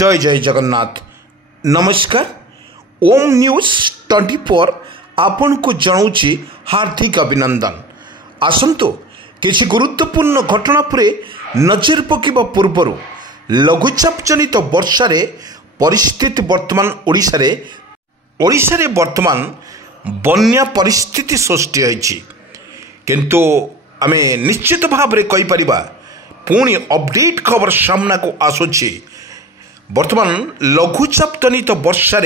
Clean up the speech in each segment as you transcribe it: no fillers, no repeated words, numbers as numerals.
जय जय जगन्नाथ। नमस्कार। ओम न्यूज 24 आपण को जनाऊँगी हार्दिक अभिनंदन। आसंतु किसी गुरुत्वपूर्ण घटना पर नजर पकड़ा पूर्वर लघुचाप जनित वर्षा परिस्थिति वर्तमान ओडिशा रे वर्तमान बन्या परिस्थिति सृष्टि होइछि। किंतु आमे निश्चित भाव में कहि पुणी अपडेट खबर सामना को आसुछि। वर्तमान लघुचाप जनित वर्षा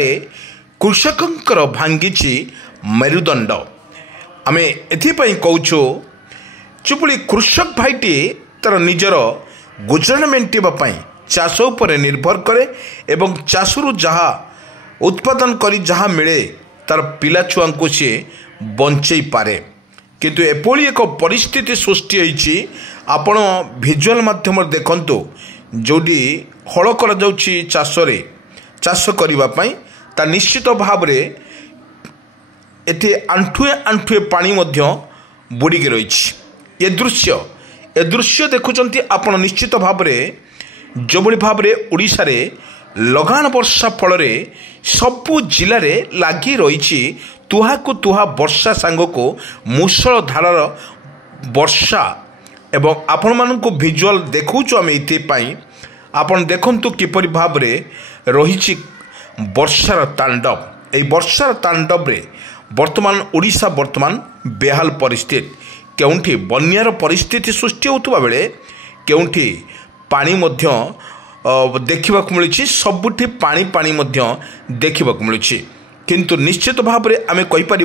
कृषकंकर भांगी मेरुदंड। आमे एथिपाई कहूछु चुपड़ी कृषक भाईटी तार निजर गुजराण मेंटेबा चाष उपर निर्भर करे एवं चाषरू जहा उत्पादन करी जहा मिले तार पिला छुआ को सी बंचई पारे। किंतु एपरी एक परिस्थिति सृष्टि होइछि। आपण विजुअल माध्यम देखंतु जोडी हल करा जाउछि चाष करिबा पई ता निश्चित भाव रे एते आंठुए पानी मध्य बुड़ीकी रहिछि। ए दृश्य देखुचंती आपण निश्चित भाव रे जोबळी भाव रे ओडिशा रे लगान वर्षा फल सबु जिले में लगी रही तुहा को तुहा वर्षा सांग को मूषल धारार वर्षा एवं आपण मानक विजुअल देखुचु आम ये आपन देखंतु किपरि भाव रे रही वर्षार तांडव। ए वर्षार तांडव रे वर्तमान ओडिशा वर्तमान बेहाल परिस्थिति केउंठी बन्यार परिस्थिति सृष्टि होतुबा बेले केउंठी पानी मध्य देखा मिली सबुठी पानी पानी देखा मिली। किंतु निश्चित भाव में आम कहीपर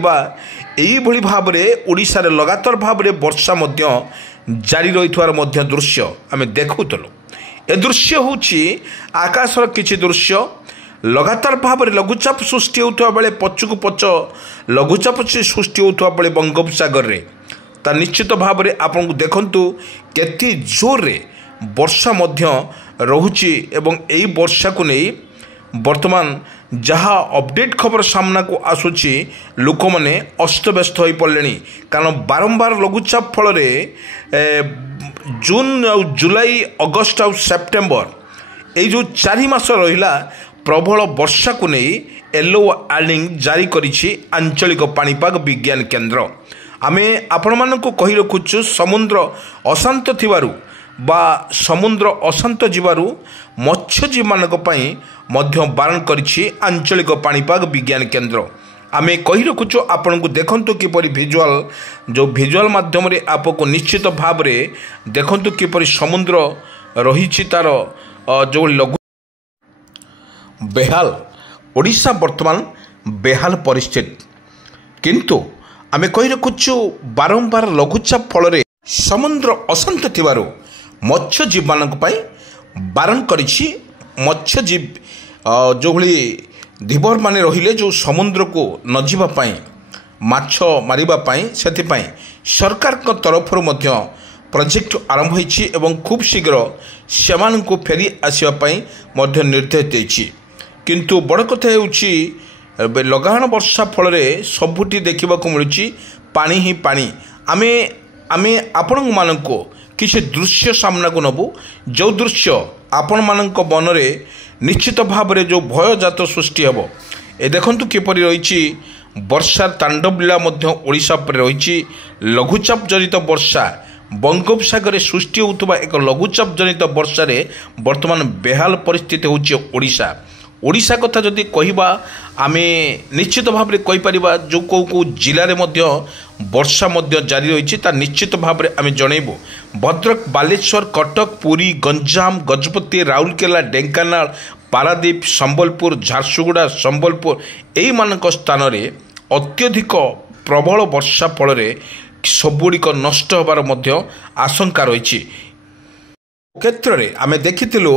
यही भाव में ओडिशा रे लगातार भाव में वर्षा जारी रही दृश्य आम देखुलु। ए दृश्य होची आकाशर किछि दृश्य लगातार भाव में लघुचाप सृष्टि होता बेले पछकु पछ लघुचाप सृष्टि होता बेले बंगोपसागर रे ता निश्चित भाव में आपन देखंतु केते जोर रे वर्षा मध्य रहुची एवं यही वर्षा को नहीं वर्तमान जहाँ अपडेट खबर सामना को आसुची लोक मैंने अस्तव्यस्त हो पड़े। कारण बारंबार लघुचाप फल जून जुलाई अगस्ट आ सेप्टेम्बर जो 4 मास रहिला प्रबल वर्षा को नहीं येलो वार्निंग जारी करिछि आंचलिक पाणीपाग विज्ञान केन्द्र। आमे आपण मानकु कहि रखुछु समुद्र अशांत थिबारु बा समुद्र अशांत जीवारु मत्स्यजीवी मानक पई मध्य बारण करिछि आंचलिक पाणीपाग विज्ञान केन्द्र। आमे कहि रखुछु आपन को देखंतु किपरि विजुअल माध्यम रे आपको निश्चित भाव रे देखंतु किपरि समुद्र रहिछि तार जो लघु बेहाल ओडिशा वर्तमान बेहाल परिस्थिति। किंतु आमे कहि रखुछु बारंबार लघुचाप फल समुद्र अशांत थिबारु मत्स्यजीवी मानक पई बारण करिछि। मत्स्यजीवी जो भली धीवर माने रहिले जो समुद्र को न जीवा पई माछ मारिबा पई सेति सरकार को तरफ मध्य प्रोजेक्ट आरंभ होइछि एवं खूब शीघ्र सेमान को फेरी आसिबा पई मध्य निर्देश देछि। किंतु बड़ कथा हेउछि लगान वर्षा फल सबुठी देखा मिलुछि पानी ही पानी। आमे आपण मानक किसी दृश्य सामना को नबू जो दृश्य आपण मानक मन में निश्चित भाव में जो भय जात सृष्टि हे। ए देखंतु किपरि रही वर्षा तांडव लीला ओडिशा पर रही लघुचाप जनित वर्षा बंगोपसागर सृष्टि होता एक लघुचाप जनित वर्षा वर्तमान बेहाल परिस्थिति होची ओडिशा। ओडिशा कथा जदि कहिबा आमे निश्चित भाव में कहि परिबा जो को जिले में वर्षा जारी रही निश्चित भाव में आमे जणैबु। भद्रक बालेश्वर कटक पुरी गंजाम गजपति राउरकेला ढेंकानाल पारादीप संबलपुर झारसुगुड़ा संबलपुर यही मानक स्थान में अत्यधिक प्रबल वर्षा फल सबुड़िक नष्ट होबार आशंका रही। क्षेत्र में आमे देखिथिलु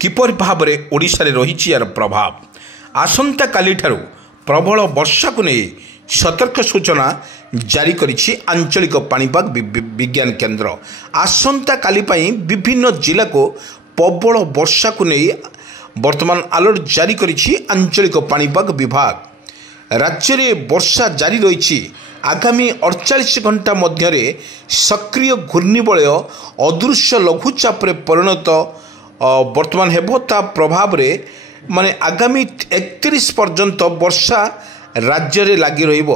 किपर भाव में ओडिशा रे रही यार प्रभाव। आसंता काली ठारू प्रबल वर्षा को नहीं सतर्क सूचना जारी करिछि आंचलिक पाणीपाग विज्ञान केन्द्र। आसंता काली पई विभिन्न जिला को प्रबल वर्षा को नहीं वर्तमान अलर्ट जारी करिछि आंचलिक पाणीपाग विभाग। राज्य में वर्षा जारी रही आगामी 48 घंटा मध्य सक्रिय घूर्णिबलय अदृश्य लघुचाप परिणत बर्तमान हेबो ता प्रभाव रे माने आगामी 31 पर्यंत वर्षा राज्य रे लागी रहिबो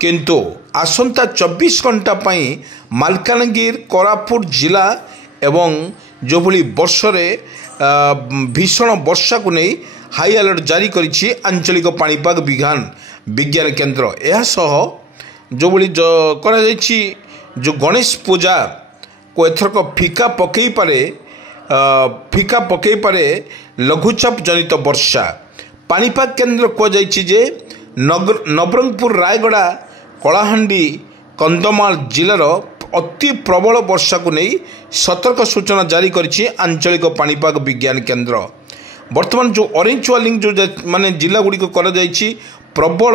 किंतु आसंता 24 घंटा पई मालकानगिरी कोरापुट जिला एवं जो भली वर्ष रे भीषण वर्षा को नहीं हाई अलर्ट जारी करिछि आंचलिक पाणीपाग विज्ञान केन्द्र यह सह जो भली करा जाइछि जो गणेश पूजा को एथरक फिका पकई पारे लघुचाप जनित वर्षा पाणीपाग केन्द्र कहुଯାଇଛି जे नवरंगपुर रायगड़ा कलाहांडी कंधमाल जिलार अति प्रबल वर्षा को नहीं सतर्क सूचना जारी करिछि आंचलिक पाणीपाग विज्ञान केन्द्र वर्तमान जो ऑरेंज वार्निंग जो माने जिला गुड़ी करा जाइछि प्रबल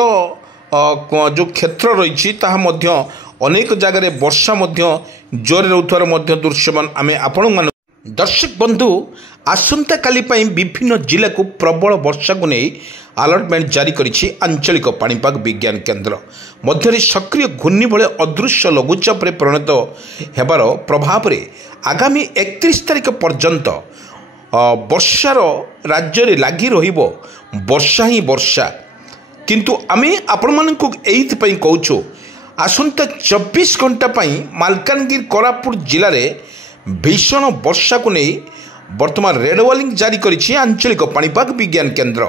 जो क्षेत्र रही ताहा मध्य अनेक जगह वर्षा मध्य जोर रोथार मध्य दृश्यमान आमे आपण दर्शक बंधु आसंता काली पई विभिन्न जिला को प्रबल वर्षा को नहीं अलर्टमेंट जारी करिछि आंचलिक पाणीपाग विज्ञान केन्द्र मध्य सक्रिय घूर्णी भले अदृश्य लघुचाप रे परिणत हेबार प्रभाव रे आगामी 31 तारिख पर्यंत वर्षार राज्य रे लागी रहिबो वर्षा ही वर्षा किंतु आमे आपण मानकु एइथ पई कहूछु आसंता 24 घंटा पई मालकानगिरी कोरापुट जिले में भीषण वर्षा को नहीं वर्तमान रेड वार्निंग जारी करिछि आंचलिक पाणीपाग विज्ञान केन्द्र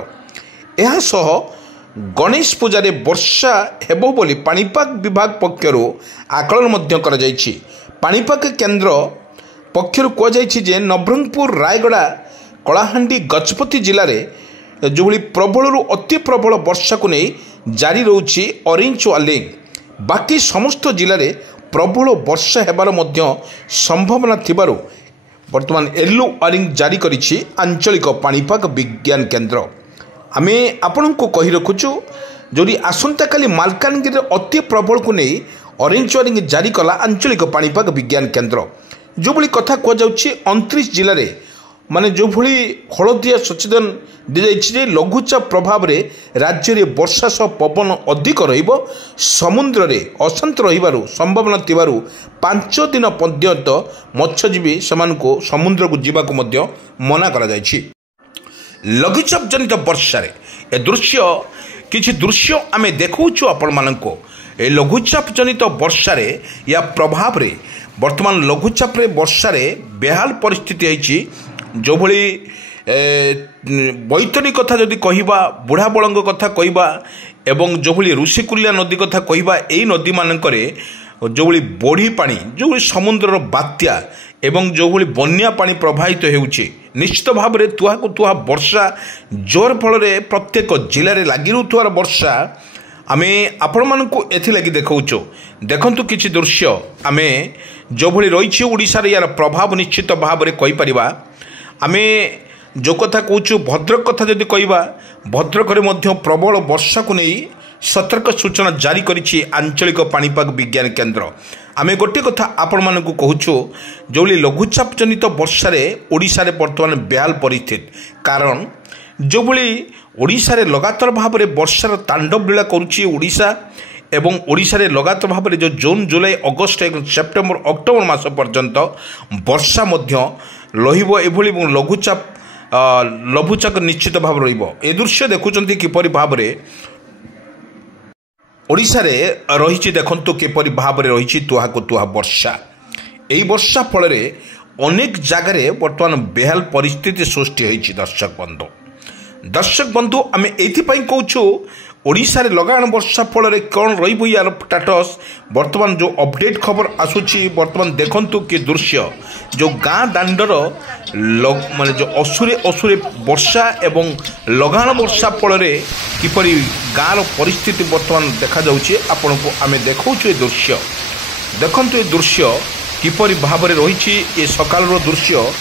यह सह गणेश पूजा रे वर्षा हेबो बोली पाणीपाग विभाग पक्षरु आकलन मध्य करा जाइछि पाणीपाग केन्द्र पक्षरु को जाइछि जे नवरंगपुर रायगड़ा कलाहांडी गजपति जिले में जो भली प्रबल अति प्रबल वर्षा को नहीं जारी रोची ऑरेंज वार्निंग बाकी समस्त जिले में प्रबल वर्षा हेबार मध्य संभावना थिबारु वर्तमान येलो वार्निंग जारी करिछि आंचलिक पाणीपाग विज्ञान केन्द्र आमे आपनको कहि रखुछु जोडी आसंता काली मालकानगिरी अति प्रबल को नहीं ऑरेंज वार्निंग जारी कला आंचलिक पाणीपाग विज्ञान केन्द्र जो भली कथा कह जाउछि 29 जिले में माने जो भली हलदिया सचेतन दी जाइछि लघुचाप प्रभाव रे राज्य रे वर्षा सह पवन अधिक रहिबो समुद्र रे अशांत रहिबारु संभावना थिबारु 5 दिन पर्यंत मत्स्यजीवी सेमानको समुद्र को जीवा को मध्य मना करा जाइछि लघुचाप जनित वर्षा रे ए दृश्य किछि दृश्य आमे देखौछु आपण मानको ए लघुचाप जनित वर्षा रे या प्रभाव रे वर्तमान लघुचाप रे वर्षा रे बेहाल परिस्थिति आइछि जो भली बैतरणी कथा जदि कहिबा बुढ़ा बलंग कथा कहिबा एवं जो भली ऋषिकुल्या नदी कथा कहिबा एई नदी मानकरे जो भली बढ़ी पानी जो भली समुद्रर बात्या एवं जो भली बन्या पानी प्रवाहित हेउछि निश्चित भाव में तुहा को तुहा वर्षा जोर फल प्रत्येक जिले में लगी रुथुवार वर्षा आमे आपण मानकु एथि लगी देखौछु देखंतु किछि दृश्य आमे जो भली रहिछि ओडिसा रे यार प्रभाव निश्चित भाव में कहि परिबा आमे जो कथा कहूँ भद्रक कथा जदि कहवा भद्रक में प्रबल वर्षा को नहीं सतर्क सूचना जारी करिछि आंचलिक पाणीपाग विज्ञान केन्द्र आमे गोटे कथा आपण मानकु कहूँ जो लघुचाप जनित वर्षा रे ओडिशा रे वर्तमान बेहाल परिस्थिति कारण जो भली ओडिशा रे लगातार भाव में वर्षार तांडव लीला करुछि ओडिशा एवं ओडिशा रे लगातार भाव में जो जून जुलाई अगस्ट सेप्टेम्बर अक्टोबर मास पर्यंत वर्षा मध्य रहिबो एभली लघुचाप निश्चित भाव रहिबो ए दृश्य देखुचंती किपरि भाव रे ओडिशा रे रहिछि देखंतु किपरि भाव रे रहिछि तुहा को तुहा वर्षा एई वर्षा फल रे अनेक जगह रे वर्तमान बेहाल परिस्थिति सृष्टि होइछि दर्शक बंधु आमे एथि पई कहूछु ओडिशा रे लगान वर्षा फल रे कोन रहिबो यार स्टेटस वर्तमान जो अपडेट खबर आसुछि वर्तमान देखंतु कि दृश्य जो गाँ दांडर माने जो असुरे वर्षा एवं लगान वर्षा फल रे किपरि गाँर परिस्थिति वर्तमान देखा जाउछि आपनको आमे देखौछु ए दृश्य देखंतु ए दृश्य किपरि भाव रे रहिछि ए सकालर दृश्य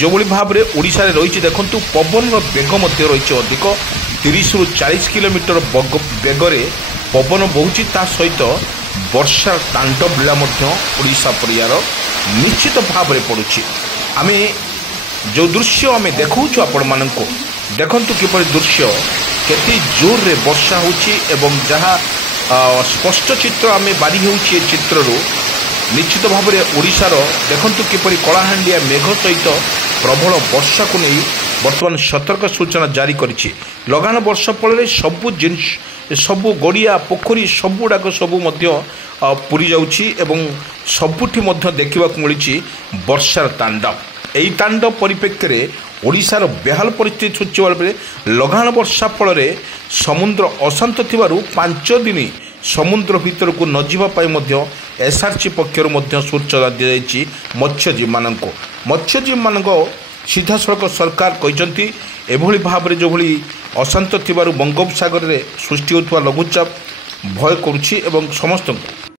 जो भली भाव में ओडिशा रे रहिछि देखंतु पवन बेग मध्य रहिछि अधिक 30 रु 40 किलोमीटर बेगरे पवन बहुछि ता सहित वर्षा तांडव लीला मध्य ओडिशा परियार निश्चित भाव में पड़ुछि आमे जो दृश्य आमे देखौछु आपण माननको देखंतु किपरि दृश्य केते जोर रे वर्षा होछि एवं जहा स्पष्ट चित्र आमे बारी होछि चित्ररू निश्चित भाव में ओडिशार देखंतु किपरि कलाहांडिया मेघ सहित ପ୍ରବଳ ବର୍ଷାକୁ ନେଇ ବର୍ତ୍ତମାନ ସତର୍କ ସୂଚନା ଜାରି କରିଛି। ଲଗାଣ ବର୍ଷା ଫଳରେ ସବୁ ଗଡ଼ିଆ ପୋଖରୀ ସବୁଗୁଡ଼ାକ ସବୁ ମଧ୍ୟ ପୁରି ଯାଉଛି ଏବଂ ସବୁଠି ମଧ୍ୟ ଦେଖିବାକୁ ମିଳିଛି ବର୍ଷାର ତାଣ୍ଡବ। ଏହି ତାଣ୍ଡବ ପରିପ୍ରେକ୍ଷୀରେ ଓଡ଼ିଶାର ବେହାଲ ପରିସ୍ଥିତି ସୃଷ୍ଟି ହେବା ବେଳେ ଲଗାଣ ବର୍ଷା ଫଳରେ ସମୁଦ୍ର ଅଶାନ୍ତ ଥିବାରୁ 5 ଦିନ ସମୁଦ୍ର ଭିତରକୁ ନ ଯିବା ପାଇଁ ମଧ୍ୟ ଏସ୍ଆର୍ସି ପକ୍ଷରୁ ମଧ୍ୟ ସୂଚନା ଦିଆଯାଇଛି ମତ୍ସ୍ୟଜୀବୀମାନଙ୍କୁ। ମତ୍ସ୍ୟଜୀବୀମାନଙ୍କ ସିଧାସଳଖ ସରକାର କହିଛନ୍ତି ଏଭଳି ଭାବରେ ଯେଭଳି ଅଶାନ୍ତ ଥିବାରୁ ବଙ୍ଗୋପସାଗରରେ ସୃଷ୍ଟି ହେଉଥିବା ଲଘୁଚାପ ଭୟ କରୁଛି ଏବଂ ସମସ୍ତଙ୍କୁ